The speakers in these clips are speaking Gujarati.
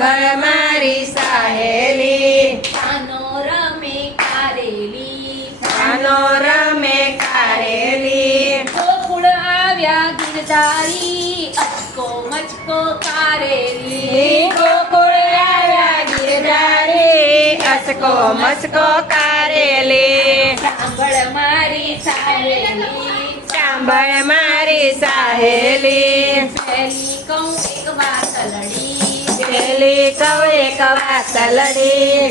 સાંભળ મારી સહેલી કાનો રમે કારેલી કાનો રમે કારેલી ગોકુળ આવ્યા ગિરધારી અચકો મચકો કારેલી ગોકુળ આવ્યા ગિરધારી અચકો મચકો કારેલી સાંભળ મારી સહેલી સાંભળ મારી સહેલી પહેલી કહું એક વાતલડી પેલી કહું એક વાતલડી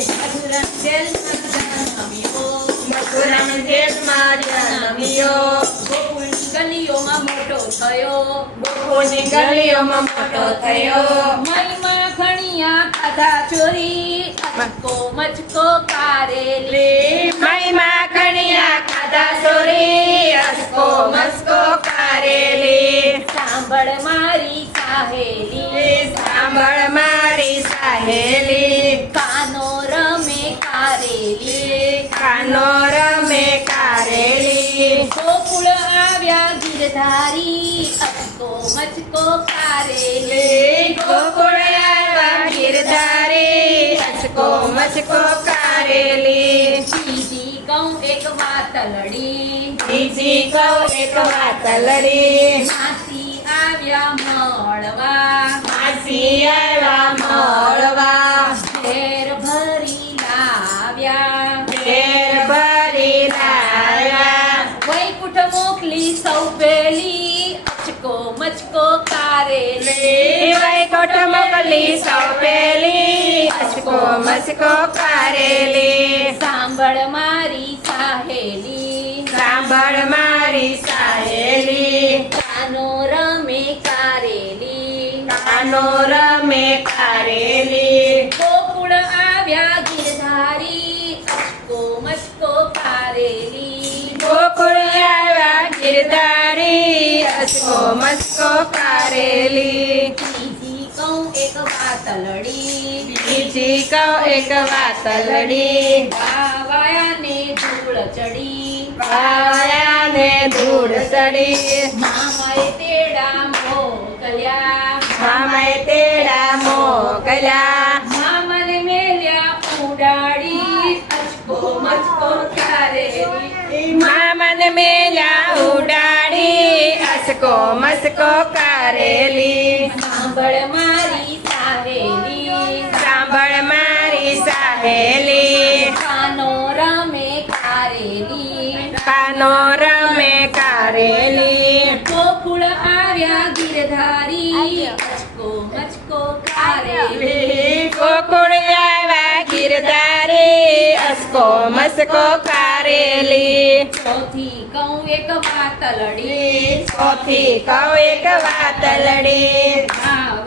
મથુરામ જેલમાં જન્મ્યો ગોકુળની ગલીઓમાં મોટો થયો ગોકુળની ગલીઓમાં મોટો થયો મહીમાં ખણિયા ખાધા ચોરી અચકો મચકો કારેલી મહીમાં કણિયા ખાધા સોરી અસકો મસ્કો કારેલી સાંભળ મારી સહેલી સાંભળ મારી સહેલી કાનો રમે કારેલી કાનો રમે કારેલી ગોકુળ આવ્યા ગિરધારી અચકો મચકો કારેલી ગોકુળ આવ્યા ગિરધારી અસકો મસ્કો કારેલી બીજી કહું એક વાતલડી બીજી કહું એક વાતલડી માસી આવ્યા મળવા માસી આવ્યા મળવા ઘેર ભરી લાવ્યા ઘેર ભરી લાવ્યા વૈકુંઠ મોકલી સૌ પેલી અચકો મચકો કારેલી વૈકુંઠ મોકલી સૌ પેલી અચકો મચકો કારેલી સાંભળ મારી સહેલી સાંભળ મારી સહેલી કાનો રમે કારેલી કાનો રમે કારેલી ગોકુળ આવ્યા ગિરધારી અચકો મચકો કારેલી ગોકુળ આવ્યા ગિરધારી અચકો મચકો કારેલી બીજી કહું એક વાતલડી બીજી કહું એક વાતલડી વાવાયાને ધૂળ ચડી વાયાને ધૂળ ચડી મામાએ તેડા મોકલ્યા મામાએ તેડા મોકલ્યા મામાને મેલ્યા ઉડાડી અચકો મચકો કારેલી મામન મેલ્યા ઉડાડી અસકો મસ્કો કારેલી સાંભળ મારી સહેલી સાંભળ મારી સહેલી કાનો રમે કારેલી કાનો રમે કારેલી ગોકુળ આવ્યા ગિરધારી અચકો મચકો કારેલી ગોકુળ આવ્યા ગિરધારી અસકો મસ્કો કારેલી ચોથી કહું એક વાતલડી ચોથી કહું એક વાતલડી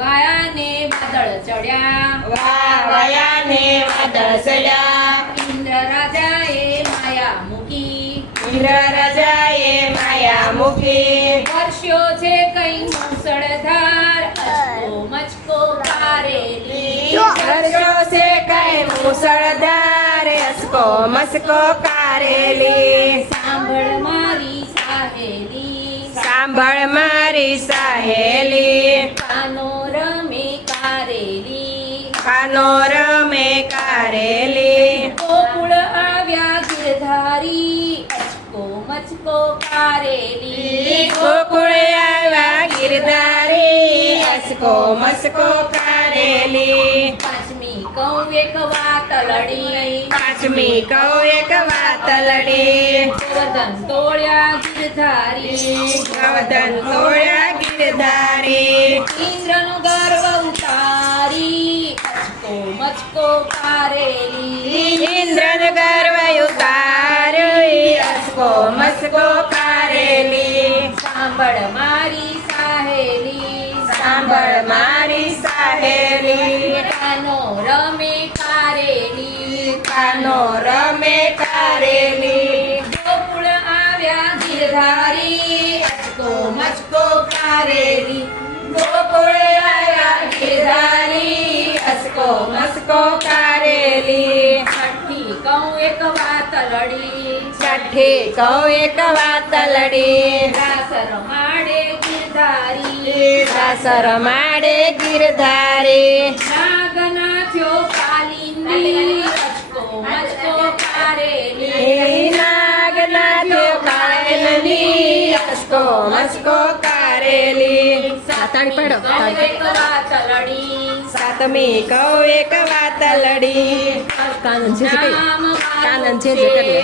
વાયાને વાદળ ચડ્યા વાયાને વાદળ ચડ્યા ઇન્દ્ર રાજાએ માયા મૂકી ઇન્દ્ર રાજાએ માયા મૂકી વર્ષો છે કઈ મુસળધાર અચકો મચકો કારેલી વર્ષો છે કઈ મુસળધાર અસકો મસ્કો કારેલી સાંભળ મારી સહેલી સાંભળ મારી સહેલી કાનો રમે કારેલી કાનો રમે કારેલી ગોકુળ આવ્યા ગિરધારી અચકો મચકો કારેલી ગોકુળ આવ્યા ગિરધારી અસકો મસ્કો કારેલી પાંચમી કહું એક વાતલડી પાંચમી કહું એક વાતલડી ગોવર્ધન તોડ્યા ગિરધારી ગવર્ધન તોડ્યા ગિરધારી ઇન્દ્રનો ગર્વ ઉતારી અચકો મચકો કારેલી ઇન્દ્રન ગર્વ ઉતાર્યો અસકો મસ્કો કારેલી સાંભળ મારી સહેલી સાંભળ મારી સહેલી કાનો રમે કારેલી કાનો રમે કારેલી ગોકુળ આવ્યા ગિરધારી અચકો મચકો કારેલી ગોકુળ આવ્યા ગિરધારી અસકો મસ્કો કારેલી છઠ્ઠી કહું એક વાતલડી છઠ્ઠી કહું એક વાતલડી રાસ રમાડે ગિરધારી રાસ રમાડે ગિરધારી નાગન કારેલી અચકો મચકો કારેલી નાગના થયો કારેલની અસકો મસ્કો કારેલી તાળી પાડો કહું એક વાતલડી સાતમી કહું એક વાતલડી કાનન છે કાનન છે જે કરી લે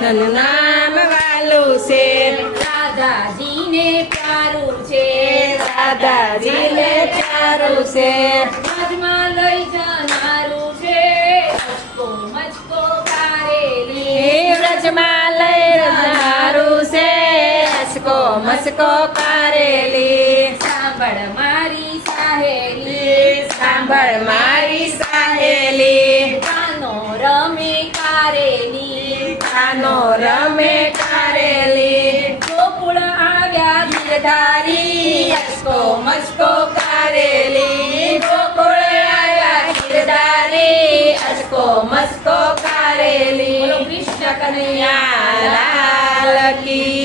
નાનું નામ વાલું છે રાધાજીને પ્યારું છે દાદાજીને પ્યારું છે રાજમાં લઈ જનારું છે અચકો મચકો કારેલી એ વ્રજમાં લઈ જનારું છે અસકો મસ્કો કારેલી સાંભળ મારી સાહેલી સાંભળ મારી સાહેલી કાનો રમે કારેલી કાનો રમે કારેલી ગોકુળ આવ્યા ગીરધારી અસકો મસ્કો કારેલી ગોકુળ આવ્યા ગીરધારી અસકો મસ્કો કારેલી બોલો કૃષ્ણ કનૈયા લાલ કી